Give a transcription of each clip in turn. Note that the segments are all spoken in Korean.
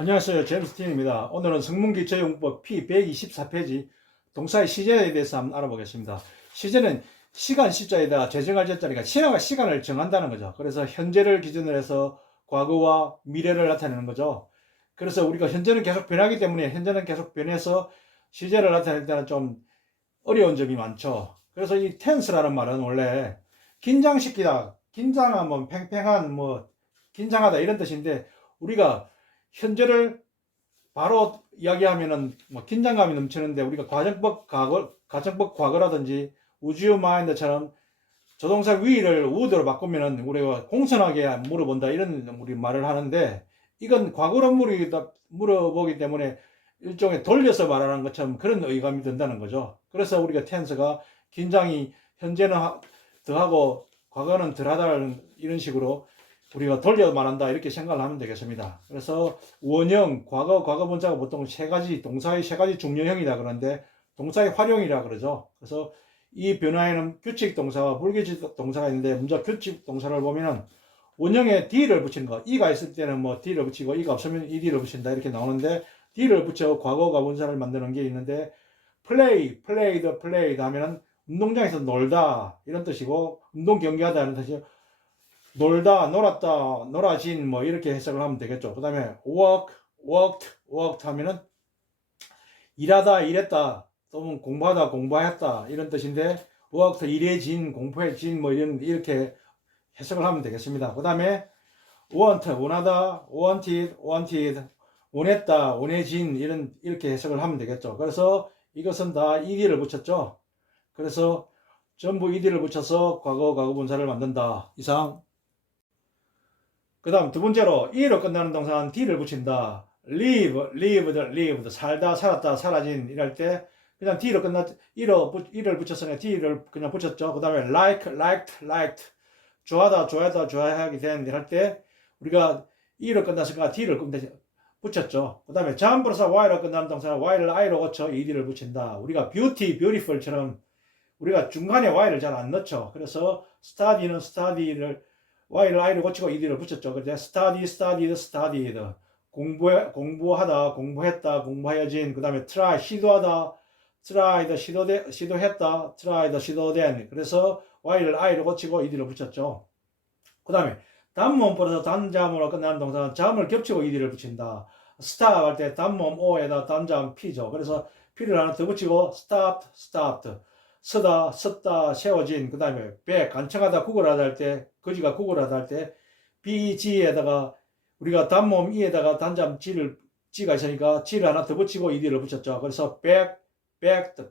안녕하세요. 제임스 틴입니다. 오늘은 성문기초용법 P124페이지 동사의 시제에 대해서 한번 알아보겠습니다. 시제는 시간 시자에다 재정할 제자니까 시간을 정한다는 거죠. 그래서 현재를 기준으로 해서 과거와 미래를 나타내는 거죠. 그래서 우리가 현재는 계속 변하기 때문에 현재는 계속 변해서 시제를 나타낼 때는 좀 어려운 점이 많죠. 그래서 이 tense라는 말은 원래 긴장시키다, 긴장하면 팽팽한, 긴장하다 이런 뜻인데 우리가 현재를 바로 이야기하면은 긴장감이 넘치는데 우리가 가정법 과거라든지 would you mind처럼 조동사 would를 would로 바꾸면은 우리가 공손하게 물어본다 이런 우리 말을 하는데 이건 과거로 물어보기 때문에 일종의 돌려서 말하는 것처럼 그런 의감이 든다는 거죠. 그래서 우리가 tense가 긴장이 현재는 더하고 과거는 덜하다는 이런 식으로 우리가 돌려 말한다 이렇게 생각을 하면 되겠습니다. 그래서 원형, 과거 분사가 보통 동사의 세 가지 중요형이다 그러는데 동사의 활용이라 그러죠. 그래서 이 변화에는 규칙 동사와 불규칙 동사가 있는데 먼저 규칙 동사를 보면은 원형에 d를 붙이는 거, e가 있을 때는 d를 붙이고 e가 없으면 ed를 붙인다 이렇게 나오는데 d를 붙여 과거 가분사를 만드는 게 있는데 played 하면은 운동장에서 놀다 이런 뜻이고 운동 경기하다 이런 뜻이고 놀다, 놀았다, 놀아진 이렇게 해석을 하면 되겠죠. 그 다음에 worked 하면은 일하다, 일했다, 또는 공부하다, 공부했다 이런 뜻인데 worked, 일해진, 공부해진 이렇게 해석을 하면 되겠습니다. 그 다음에 want, 원하다, wanted, 원했다, 원해진 이렇게 해석을 하면 되겠죠. 그래서 이것은 다 ed를 붙였죠. 그래서 전부 ed를 붙여서 과거, 가구분사를 만든다. 이상. 그 다음 두 번째로 e로 끝나는 동사는 d를 붙인다. lived, 살다, 살았다, 사라진 이럴 때 그냥 d로 e를 붙여서 그냥 d를 그냥 붙였죠. 그 다음에 liked, 좋아하다, 좋아하게 된 이럴 때 우리가 e로 끝났으니까 d를 붙였죠. 그 다음에 jump 플러스 y로 끝나는 동사는 y를 i로 고쳐 ed를 붙인다. 우리가 beautiful처럼 우리가 중간에 y를 잘 안 넣죠. 그래서 study를 y를 i를 고치고 ed를 붙였죠. 그때 studied, 공부하다, 공부했다, 공부하여진. 그 다음에 try, 시도하다, 시도했다, 시도된. 그래서 y를 i를 고치고 ed를 붙였죠. 그 다음에 단모음 플러스 단자음으로 끝나는 동사는 자음을 겹치고 ed를 붙인다. stop 할 때 단모음 o에다 단자음 p죠. 그래서 p를 하나 더 붙이고 stopped. 섰다, 세워진. 그 다음에 간청하다, 구걸하다 할 때, 거지가 구걸하다 할 때, beg에다가 우리가 단모음 e에다가 단자음 g가 있으니까 g를 하나 더 붙이고 ed를 붙였죠. 그래서 backed,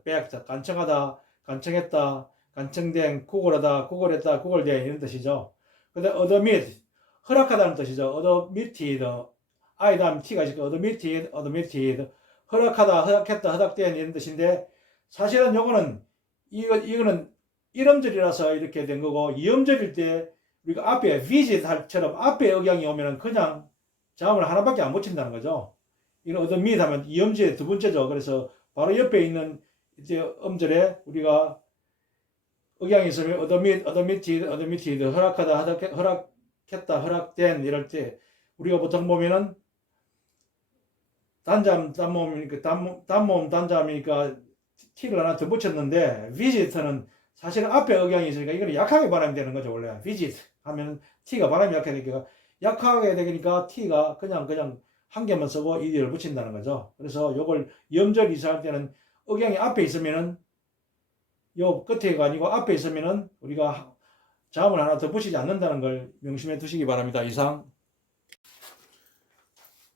간청하다, 간청했다, 간청된, 구걸하다, 구걸했다, 구걸된 이런 뜻이죠. 근데 admit, 허락하다는 뜻이죠. admitted, I 다음 t가 있으니까 admitted, 허락하다, 허락했다, 허락된 이런 뜻인데 사실은 이거는 1음절이라서 이렇게 된 거고 2음절일 때 우리가 앞에 visit처럼 앞에 억양이 오면은 그냥 자음을 하나밖에 안 붙인다는 거죠. 이건 admit 하면 2음절의 두 번째죠. 그래서 바로 옆에 있는 이제 음절에 우리가 억양이 있으면 admitted, 허락하다, 허락했다, 허락된 이럴 때 우리가 보통 보면은 단모음 단자음이니까 t를 하나 더 붙였는데 visit는 사실은 앞에 억양이 있으니까 이거는 약하게 발음이 되는 거죠. 원래 visit 하면 t가 발음이 약하니까 약하게 되니까 t가 그냥 한 개만 쓰고 ed를 붙인다는 거죠. 그래서 요걸 염절 이사할 때는 억양이 앞에 있으면은 요 끝에가 아니고 앞에 있으면은 우리가 자음을 하나 더 붙이지 않는다는 걸 명심해 두시기 바랍니다. 이상.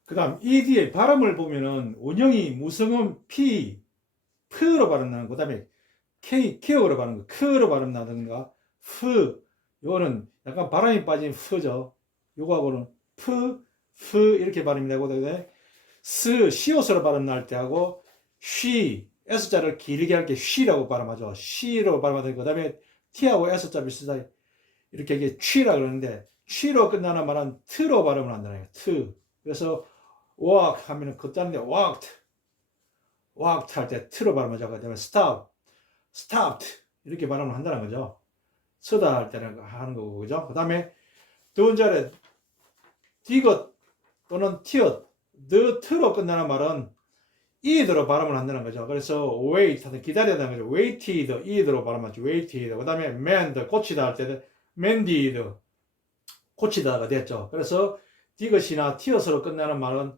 그 다음 ed의 발음을 보면은 원형이 무성음 P로 발음나는 거, 그 다음에 K로 발음, 크로 발음나든가, 요거는 약간 바람이 빠진 F죠. 요거하고는 F 이렇게 발음이 되고, 시옷으로 발음 날 때 하고, S자를 길게 할 때 쉬라고 발음하죠. 쉬로 발음하는 거, 그 다음에 T하고 S자 비슷하게, 이렇게 이게 취라 그러는데, 취로 끝나는 말은 T로 발음을 한다는 거예요. T. 그래서, walk 하면은 걷다는데, walked 할 때 T로 발음하죠. 그 다음에 stopped 이렇게 발음을 한다는 거죠. 서다 할 때는 하는 거고, 그죠? 그 다음에 두 번째는 디귿 또는 티읕, t로 끝나는 말은 ed로 발음을 한다는 거죠. 그래서 wait 하든 기다리다는 거죠. waited ed로 발음하죠. waited. 그 다음에 mend 고치다 할 때는 mended 고치다가 됐죠. 그래서 digit이나 tious로 끝나는 말은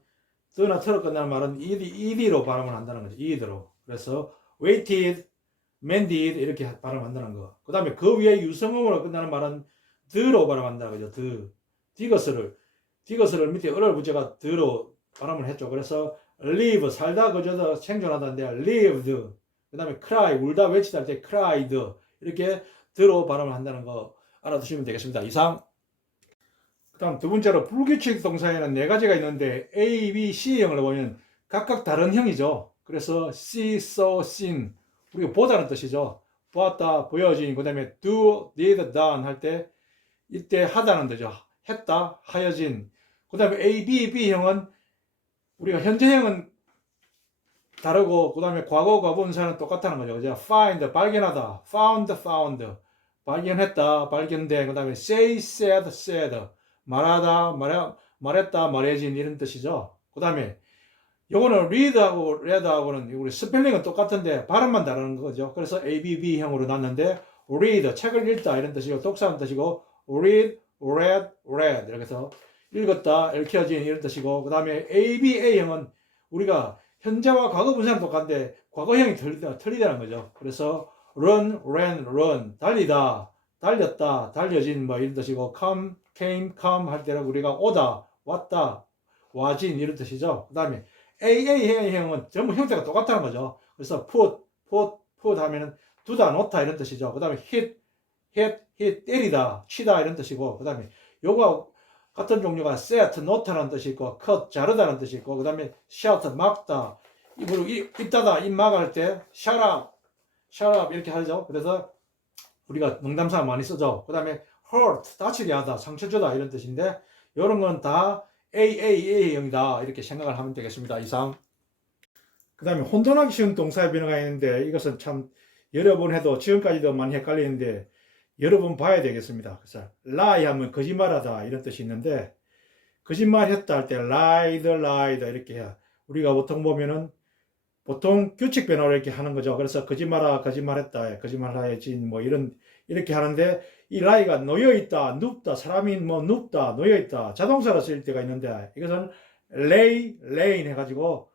드나 t로 끝나는 말은 ed로 발음을 한다는 거죠. ed로. 그래서 waited, mended 이렇게 발음한다는 거. 그 다음에 그 위에 유성음으로 끝나는 말은 드로 발음한다는 거죠. digit를 밑에 을을 붙여가 드로 발음을 했죠. 그래서 live 살다 그저다 생존하다인데 lived. 그 다음에 cry 울다 외치다 할 때 cried 이렇게 드로 발음을 한다는 거 알아두시면 되겠습니다. 이상. 그 다음 두 번째로 불규칙 동사에는 네 가지가 있는데 A, B, C형을 보면 각각 다른 형이죠. 그래서 see, saw, seen 우리가 보다는 뜻이죠. 보았다, 보여진. 그 다음에 do, did, done 할 때 이때 하다는 뜻이죠. 했다, 하여진. 그 다음에 A, B, B형은 우리가 현재형은 다르고 그 다음에 과거, 과거분사는 똑같다는 거죠. 그죠? find, 발견하다, found, 발견했다, 발견된. 그 다음에 say, said, 말하다, 말했다, 말해진 이런 뜻이죠. 그 다음에 요거는 read하고 read하고는 우리 스펠링은 똑같은데 발음만 다르는 거죠. 그래서 ABB형으로 났는데 read, 책을 읽다 이런 뜻이고 독서하는 뜻이고 read, read 이렇게 해서 읽었다, 읽혀진 이런 뜻이고 그 다음에 ABA형은 우리가 현재와 과거 분사는 똑같은데 과거형이 틀리다는 거죠. 그래서 run, run 달리다, 달렸다, 달려진 뭐 이런 뜻이고 came 할 때는 우리가 오다, 왔다, 와진 이런 뜻이죠. 그 다음에 AA형은 전부 형태가 똑같다는 거죠. 그래서 put 하면은 두다, 놓다 이런 뜻이죠. 그 다음에 hit 때리다, 치다 이런 뜻이고 그 다음에 요거 같은 종류가 set, 놓다라는 뜻이 있고 cut, 자르다는 뜻이 있고 그 다음에 shut, 막다, 입으로 입 닫아, 입 막을 때 shut up 이렇게 하죠. 그래서 우리가 농담사 많이 쓰죠. 그 다음에 hurt, 다치게 하다, 상처 주다 이런 뜻인데 이런 건 다 AAA형이다 이렇게 생각을 하면 되겠습니다. 이상. 그 다음에 혼돈하기 쉬운 동사의 변화가 있는데 이것은 참 여러 번 해도 지금까지도 많이 헷갈리는데 여러 번 봐야 되겠습니다. 그래서 lie 하면 거짓말하다 이런 뜻이 있는데 거짓말했다 할 때 lied 이렇게 해야 우리가 보통 보면은 보통 규칙 변화를 이렇게 하는 거죠. 그래서 거짓말했다, 거짓말하야지 뭐 이렇게 하는데 이 lie가 놓여 있다, 눕다, 사람이 뭐 눕다, 놓여 있다, 자동사로 쓰일 때가 있는데 이것은 laying 해가지고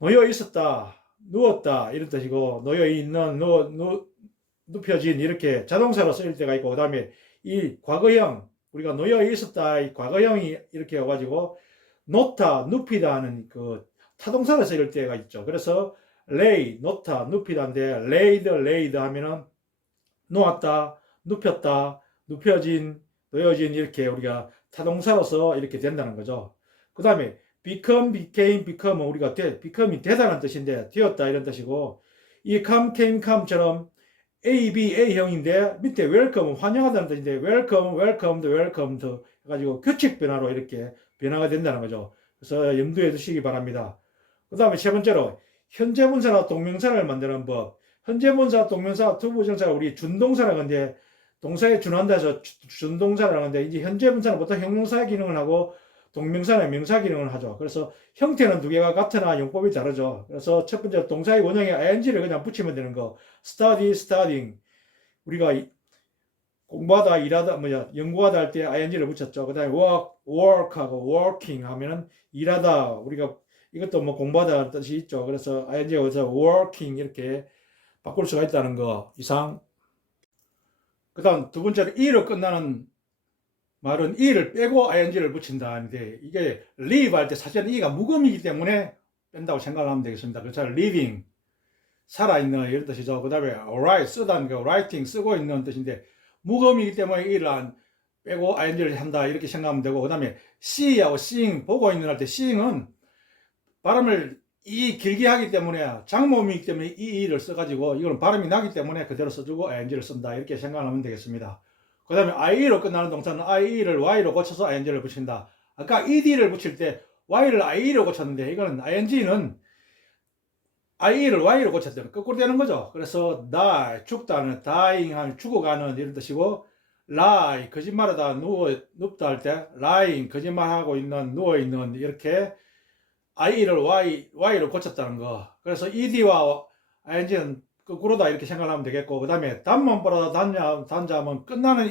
놓여 있었다, 누웠다 이런 뜻이고 놓여 있는, 눕혀진 이렇게 자동사로 쓰일 때가 있고 그 다음에 이 과거형 우리가 놓여 있었다 이 과거형이 이렇게 와가지고 놓다, 눕히다 하는 그 타동사로 쓰일 때가 있죠. 그래서 lay, 놓다, 눕히다인데 laid 하면은 놓았다, 눕혔다, 눕혀진, 놓여진 이렇게 우리가 타동사로서 이렇게 된다는 거죠. 그 다음에 become은 우리가 become이 되다는 뜻인데 되었다 이런 뜻이고 이 come처럼 ABA형인데 밑에 welcome은 환영하다는 뜻인데 welcomed 해가지고 규칙 변화로 이렇게 변화가 된다는 거죠. 그래서 염두에 두시기 바랍니다. 그 다음에 세 번째로 현재 분사나 동명사를 만드는 법. 현재 분사, 동명사, 투부정사 우리 준동사라고 하는데 동사에 준한다 해서 준동사라고 하는데 이제 현재 분사는 보통 형용사 기능을 하고 동명사는 명사 기능을 하죠. 그래서 형태는 두 개가 같으나 용법이 다르죠. 그래서 첫 번째 동사의 원형에 ing를 그냥 붙이면 되는 거. studying 우리가 공부하다, 일하다, 연구하다 할 때 ing를 붙였죠. 그 다음에 work하고 working 하면은 일하다 우리가 이것도 뭐 공부하다 뜻이 있죠. 그래서 ing가 여기서 working 이렇게 바꿀 수가 있다는 거 이상. 그 다음 두 번째로 e로 끝나는 말은 e를 빼고 ing를 붙인다 하는데 이게 live 할 때 사실은 e가 묵음이기 때문에 뺀다고 생각을 하면 되겠습니다. 그래서 living 살아있는 이런 뜻이죠. 그 다음에 write 쓰다는 거 writing 쓰고 있는 뜻인데 묵음이기 때문에 e를 안 빼고 ing를 한다 이렇게 생각하면 되고 그 다음에 see하고 seeing 보고 있는 할 때 seeing은 발음을 길게 하기 때문에 장모음이기 때문에 e를 써가지고 이거는 발음이 나기 때문에 그대로 써주고 ing를 쓴다 이렇게 생각하면 되겠습니다. 그 다음에 i로 끝나는 동사는 i를 y로 고쳐서 ing를 붙인다. 아까 ed를 붙일 때 y를 i로 고쳤는데 이거는 ing는 i를 y로 고쳤을 때 거꾸로 되는 거죠. 그래서 die, 죽다는 dying 하면 죽어가는 이런 뜻이고 lie, 거짓말하다, 눕다 할 때 lying, 거짓말하고 있는, 누워있는 이렇게 i를 y로 고쳤다는 거. 그래서 ed와 ing는 거꾸로다 이렇게 생각하면 되겠고, 그 다음에 단문보다 단자하면 끝나는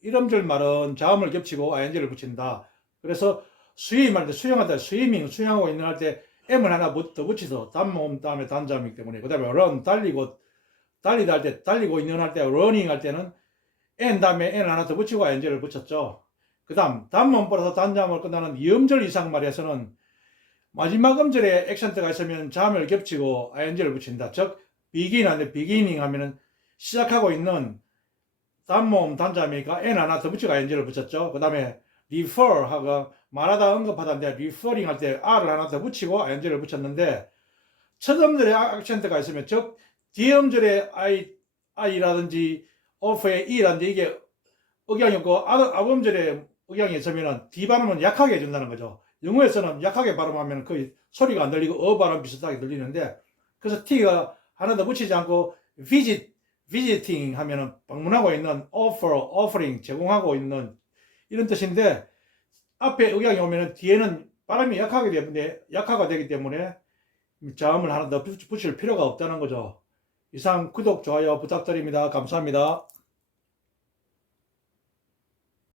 이름절 말은 자음을 겹치고 ing를 붙인다. 그래서 스위밍할 때 수영할 때 수영하고 있는 할 때 m을 하나 더 붙여서 단모음 다음에 단자음이기 때문에, 그 다음에 run 달리다 할 때 달리고 있는 할 때 running 할 때는 n 다음에 n 하나 더 붙이고 ing를 붙였죠. 그 다음 단모음 플러스 단자음을 끝나는 2음절 이상 말에서는 마지막 음절에 액센트가 있으면 자음을 겹치고 ing를 붙인다. 즉 beginning 하면은 시작하고 있는 단모음 단자음이니까 n 하나 더 붙이고 ing를 붙였죠. 그 다음에 refer 하고 말하다 언급하다인데 referring 할 때 r을 하나 더 붙이고 ing를 붙였는데, 첫 음절에 액센트가 있으면, 즉 뒤에 음절에 i라든지 of에 e라든지 이게 억양이 없고 앞 음절에 억양이 있으면 뒤 발음은 약하게 해준다는 거죠. 영어에서는 약하게 발음하면 거의 소리가 안 들리고 발음 비슷하게 들리는데, 그래서 t가 하나 더 붙이지 않고 visiting 하면은 방문하고 있는, offering 제공하고 있는 이런 뜻인데, 앞에 억양이 오면은 뒤에는 발음이 약화가 되기 때문에 자음을 하나 더 붙일 필요가 없다는 거죠. 이상 구독, 좋아요 부탁드립니다. 감사합니다.